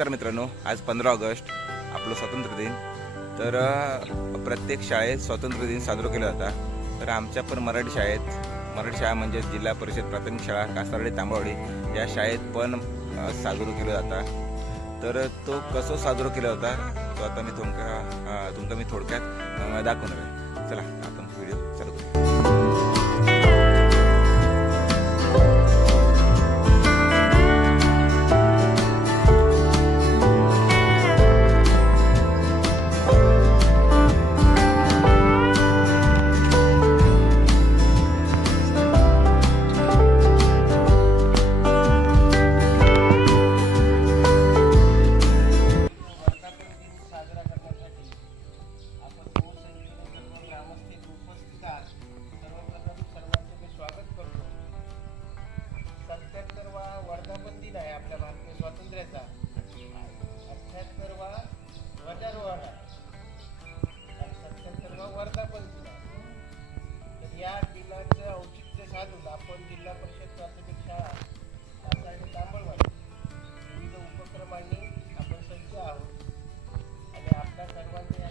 नमस्कार मित्रांनो आज पंधरा ऑगस्ट आपलं स्वातंत्र्य दिन. तर प्रत्येक शाळेत स्वातंत्र्य दिन साजरा केला जाता. तर आमच्या पण मराठी शाळेत मराठी शाळा म्हणजे जिल्हा परिषद प्राथमिक शाळा कासारडे तांबवाडी या शाळेत पण अ, साजरा केला जाता. तर तो कसं साजरा केला होता तो आता मी तुमका तुमका मी थोडक्यात दाखवणार आहे. चला सत्याहत्तरवा वर्धापन दिन आहे आपल्या भारतीय स्वातंत्र्याचा. अठ्ठ्याहत्तरवा ध्वजारोहण आहे. सत्याहत्तरवा वर्धापन दिन आहे. तर या दिनाचं औचित्य साधून आपण जिल्हा परिषद प्राथमिक शाळा कासारडे तांबळवाडी विविध उपक्रमांनी आपण सज्ज आहोत. आणि आपल्या सर्वांच्या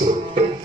Gracias.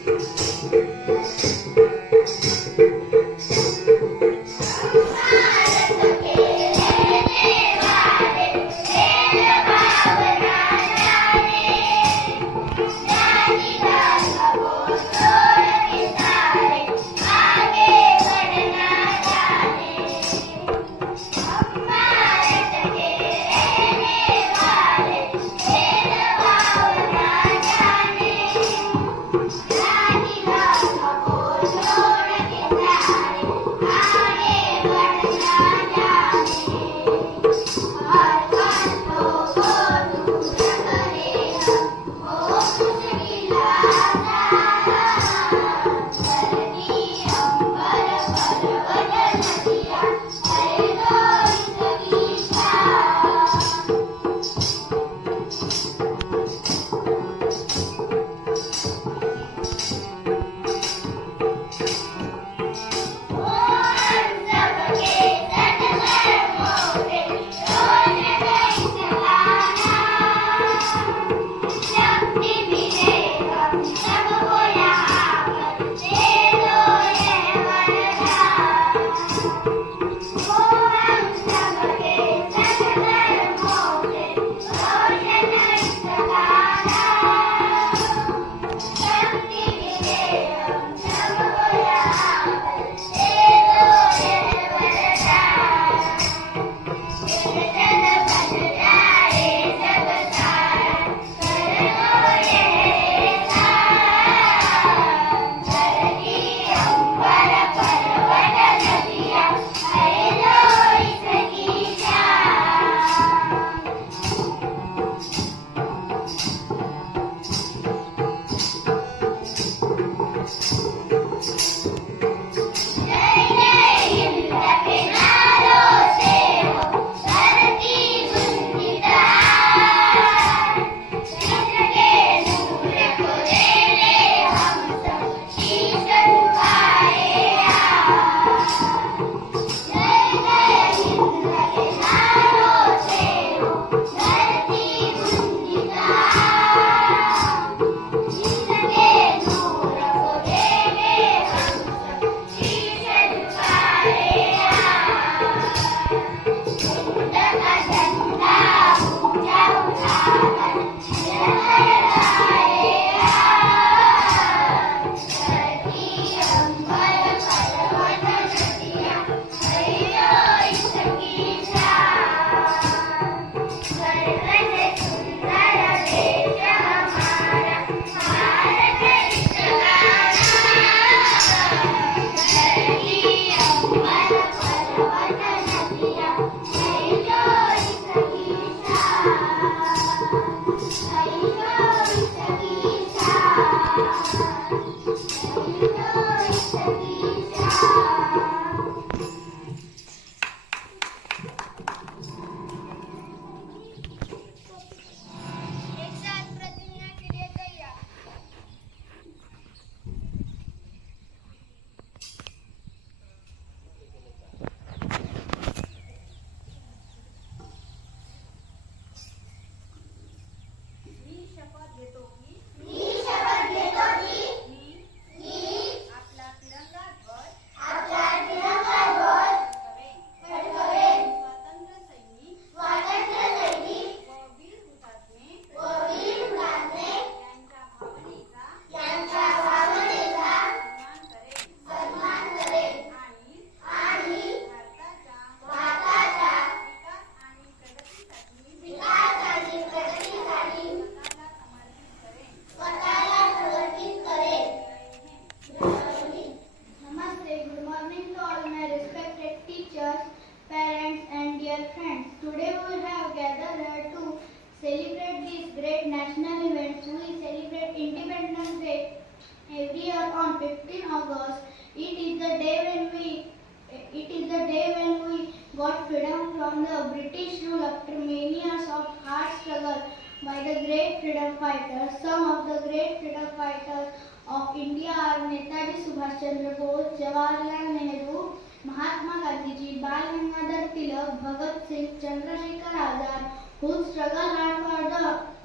Every year on 15 August. It is the day when we it is the day when we got freedom from the British rule after many years of hard struggle by the great freedom fighters. Some of the great freedom fighters of India are Netaji Subhash Chandra Bose, Jawaharlal Nehru, Mahatma Gandhiji, Bal Gangadhar Tilak, Bhagat Singh, Chandrasekhar Azad, who struggle hard for the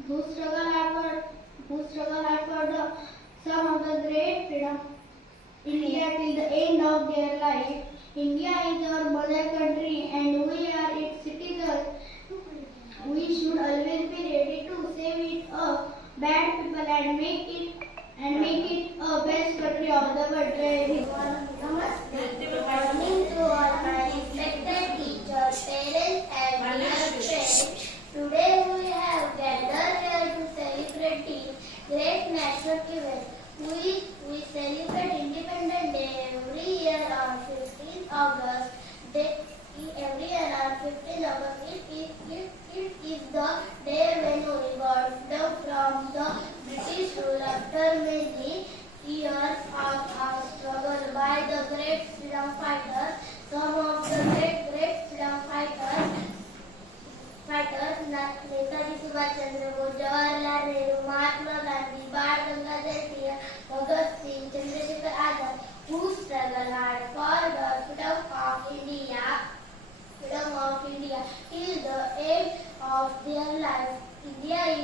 who struggle hard for who struggle hard for the some of the great freedom India till the end of their life. India is our mother country and we are its citizens. We should always be ready to save it a bad people and make it and make it a best country of the world. Good morning to all my parents, and dear friends. Today we have gathered here to celebrate great national event. We we celebrate Independence Day every year on 15th August. Day, every year on 15th August, it, it is the day when we got freedom from the British rule after many years of our struggle by the great freedom fighters. Some of the great, great freedom fighters, fighters, Na- Netaji Subhash Chandra Bose, Jawaharlal Nehru, Mahatma Gandhi, Bal Gangadhar Tilak, Bhagat Singh, Chandrasekhar Azad, who struggled hard for the freedom of India, freedom of India till the end of their life.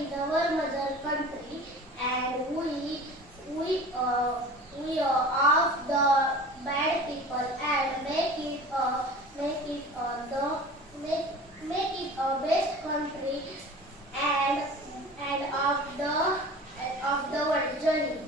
Is our mother country, and we we uh, we are of the bad people and make it a make it a the make make it a best country and and of the of the world journey.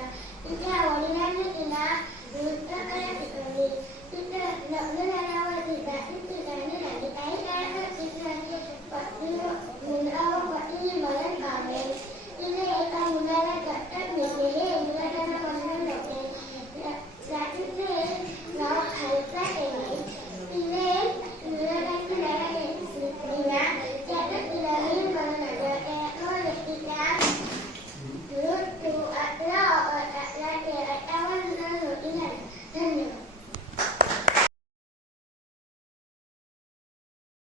그게 어린아이들이나 눈 떠가야 되더니